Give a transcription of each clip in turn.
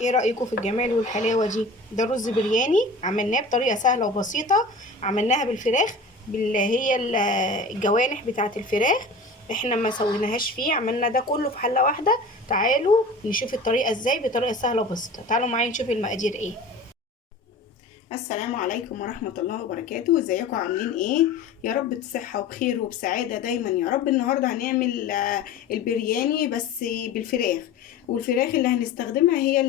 ايه رأيكم في الجمال والحلاوة دي؟ ده رز برياني عملناه بطريقة سهلة وبسيطة. عملناها بالفراخ، الجوانح بتاعة الفراخ. احنا ما سويناهاش فيه، عملنا ده كله في حلة واحدة. تعالوا نشوف الطريقة ازاي بطريقة سهلة وبسيطة. تعالوا معايا نشوف المقادير ايه. السلام عليكم ورحمة الله وبركاته. ازيكم عاملين ايه؟ يا رب بصحة وبخير وبسعادة دايما يا رب. النهاردة هنعمل البرياني بس بالفراخ، والفراخ اللي هنستخدمها هي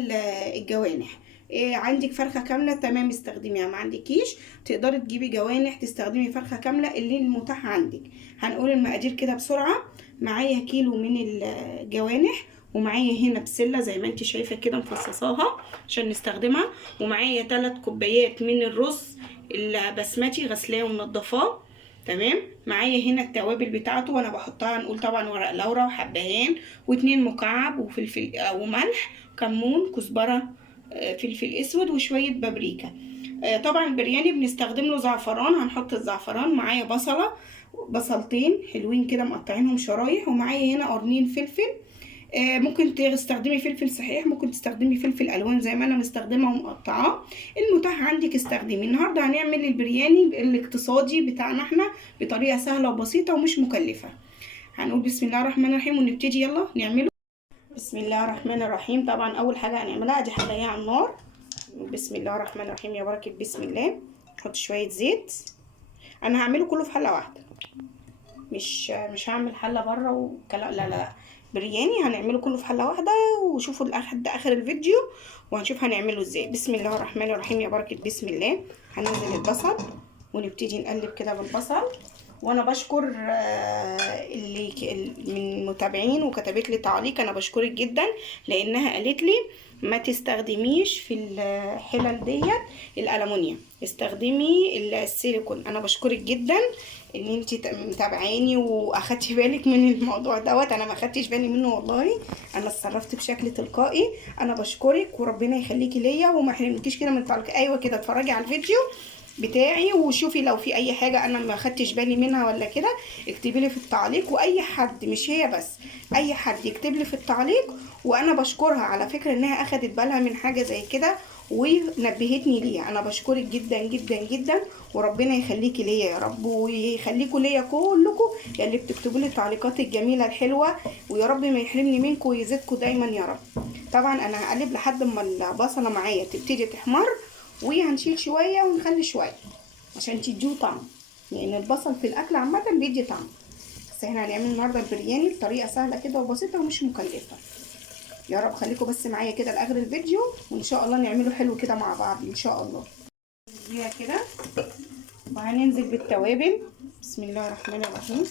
الجوانح. إيه، عندك فرخة كاملة تمام استخدميها، ما عندكيش تقدري تجيبي جوانح تستخدمي فرخة كاملة اللي المتاح عندك. هنقول المقادير كده بسرعة. معايا كيلو من الجوانح، ومعايا هنا بسلة زي ما انت شايفة كده مفصصاها عشان نستخدمها، ومعايا 3 كوبايات من الرز البسمتي غسلاه ومنضفاه. تمام. معايا هنا التوابل بتاعته وانا بحطها، هنقول طبعا ورق لورا وحبهان واتنين مكعب وفلفل وملح، كمون، كزبره، فلفل اسود وشويه بابريكا. طبعا البرياني بنستخدم له زعفران، هنحط الزعفران. معايا بصلتين حلوين كده مقطعينهم شرايح، ومعايا هنا قرنين فلفل. ممكن تستخدمي فلفل صحيح، ممكن تستخدمي فلفل الوان زي ما انا مستخدمه ومقطعاه. المتاح عندك استخدمي. النهارده هنعمل البرياني الاقتصادي بتاعنا احنا بطريقه سهله وبسيطه ومش مكلفه. هنقول بسم الله الرحمن الرحيم ونبتدي يلا نعمله. بسم الله الرحمن الرحيم. طبعا اول حاجه هنعملها ادي حلايه على النار. بسم الله الرحمن الرحيم يا بركه بسم الله. نحط شويه زيت. انا هعمله كله في حله واحده، مش هعمل حله بره وكلا، لا لا. برياني هنعمله كله في حله واحده، وشوفوا لحد اخر الفيديو وهنشوف هنعمله ازاي. بس الله الرحمن الرحيم يا بركه بسم الله. هننزل البصل ونبتدي نقلب كده بالبصل. وانا بشكر من متابعين وكتبت لي تعليق، انا بشكرك جدا لانها قالت لي ما تستخدميش في الحلل ديت الالومنيوم، استخدمي السيليكون. انا بشكرك جدا ان انت متابعاني واخدتي بالك من الموضوع دوت، انا ما خدتش بالي منه والله. انا اتصرفت بشكل تلقائي. انا بشكرك وربنا يخليكي ليا وما يحرمكيش كده من التعليق. ايوه كده، اتفرجي على الفيديو بتاعي وشوفي لو في اي حاجه انا ما خدتش بالي منها ولا كده اكتبي لي في التعليق. واي حد، مش هي بس، اي حد يكتب لي في التعليق. وانا بشكرها على فكره انها اخدت بالها من حاجه زي كده ونبهتني ليها. انا بشكرك جدا جدا جدا وربنا يخليكي ليا يا رب، ويخليكم ليا كلكم يا اللي بتكتبوا لي التعليقات الجميله الحلوه، ويا رب ما يحرمني منكم ويزيدكم دايما يا رب. طبعا انا هقلب لحد ما البصله معايا تبتدي تحمر، وهنشيل شويه ونخلي شويه عشان تديه طعم، لان البصل في الاكل عامه بيدي طعم. بس احنا هنعمل النهارده البرياني بطريقه سهله كده وبسيطه ومش مكلفه. يا رب خليكم بس معايا كده لاخر الفيديو، وان شاء الله نعمله حلو كده مع بعض ان شاء الله. نديها كده وهننزل بالتوابل. بسم الله الرحمن الرحيم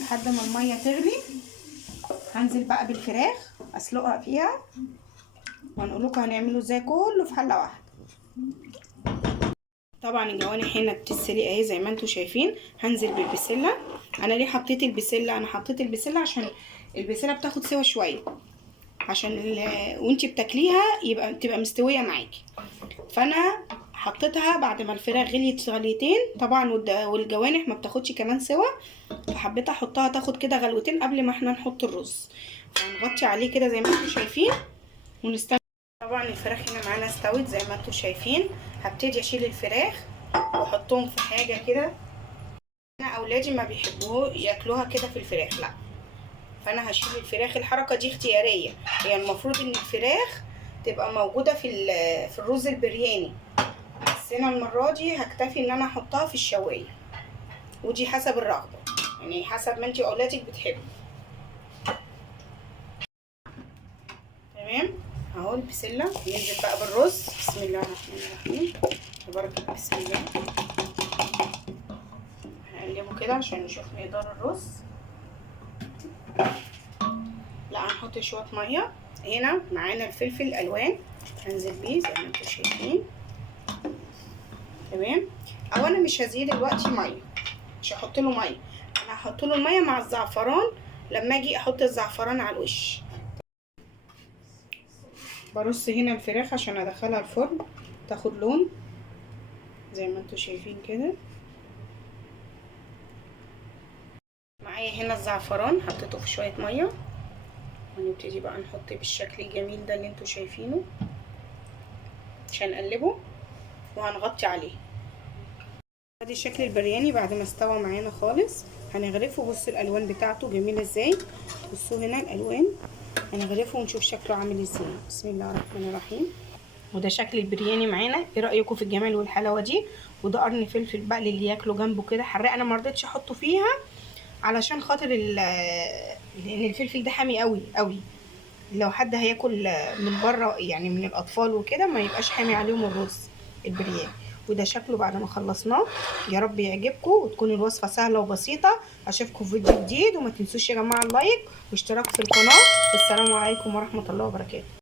لحد ما الميه تغلي. هنزل بقى بالفراخ اسلقها فيها، وهنقول لكم هنعمله ازاي كله في حله واحده. طبعا الجوانح هنا بتتسلق اهي زي ما انتم شايفين. هنزل بالبسله. انا ليه حطيت البسله؟ انا حطيت البسله عشان البسله بتاخد سوا شويه، عشان وانتي بتاكليها تبقى مستويه معاكي. فانا حطيتها بعد ما الفراخ غليت غليتين طبعا، والجوانح ما بتاخدش كمان سوا، فحبيت احطها تاخد كده غلوتين قبل ما احنا نحط الرز. فهنغطي عليه كده زي ما انتم شايفين ونستنى. طبعا الفراخ هنا معانا استوت زي ما انتم شايفين. هبتدي اشيل الفراخ واحطهم في حاجه كده. انا اولادي ما بيحبوه ياكلوها كده في الفراخ، لا، فانا هشيل الفراخ. الحركه دي اختياريه، هي المفروض ان الفراخ تبقى موجوده في الرز البرياني، بس انا المره دي هكتفي ان انا احطها في الشوايه، ودي حسب الرغبه، يعني حسب ما انتي اولادك بتحبوا. تمام. اهو البسله ننزل بقى بالرز. بسم الله الرحمن الرحيم تبارك بسم الله. هنقلبه كده عشان نشوف مقدار الرز. لا، هنحط شويه ميه. هنا معانا الفلفل الالوان هنزل بيه زي ما انتم شايفين. تمام. او انا مش هزيد دلوقتي ميه، مش هحط له ميه، انا هحط له الميه مع الزعفران لما اجي احط الزعفران على الوش. برص هنا الفراخ عشان ادخلها الفرن تاخد لون زي ما انتم شايفين كده. معايا هنا الزعفران حطيته في شويه ميه ونبتدي بقى نحط بالشكل الجميل ده اللي انتوا شايفينه، مش هنقلبه وهنغطي عليه. ادي شكل البرياني بعد ما استوى معانا خالص. هنغرفه. بصوا الالوان بتاعته جميله ازاي، بصوا هنا الالوان. هنغرفه ونشوف شكله عامل ازاي. بسم الله الرحمن الرحيم. وده شكل البرياني معانا. ايه رايكم في الجمال والحلاوه دي؟ وده قرن فلفل بقى اللي ياكلوا جنبه كده حراق. انا ما رضيتش احطه فيها علشان خاطر لان الفلفل ده حامي قوي قوي. لو حد هياكل من بره يعني من الاطفال وكده ما يبقاش حامي عليهم الرز البرياني. وده شكله بعد ما خلصناه. يا رب يعجبكم وتكون الوصفه سهله وبسيطه. اشوفكم في فيديو جديد، وما تنسوش يا جماعه اللايك واشتراك في القناه. والسلام عليكم ورحمه الله وبركاته.